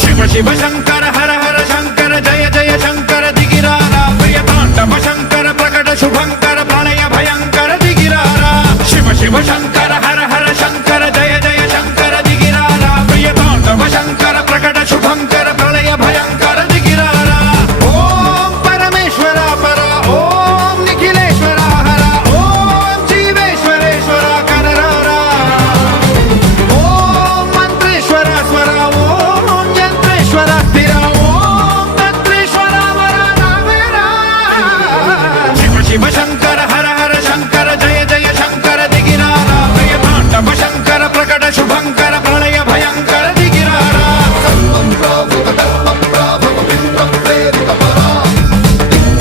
शिव शिव शंकर हर हर शंकर जय जय शंकर दिगिरारा प्रिय तांडव शंकर प्रकट शुभंकर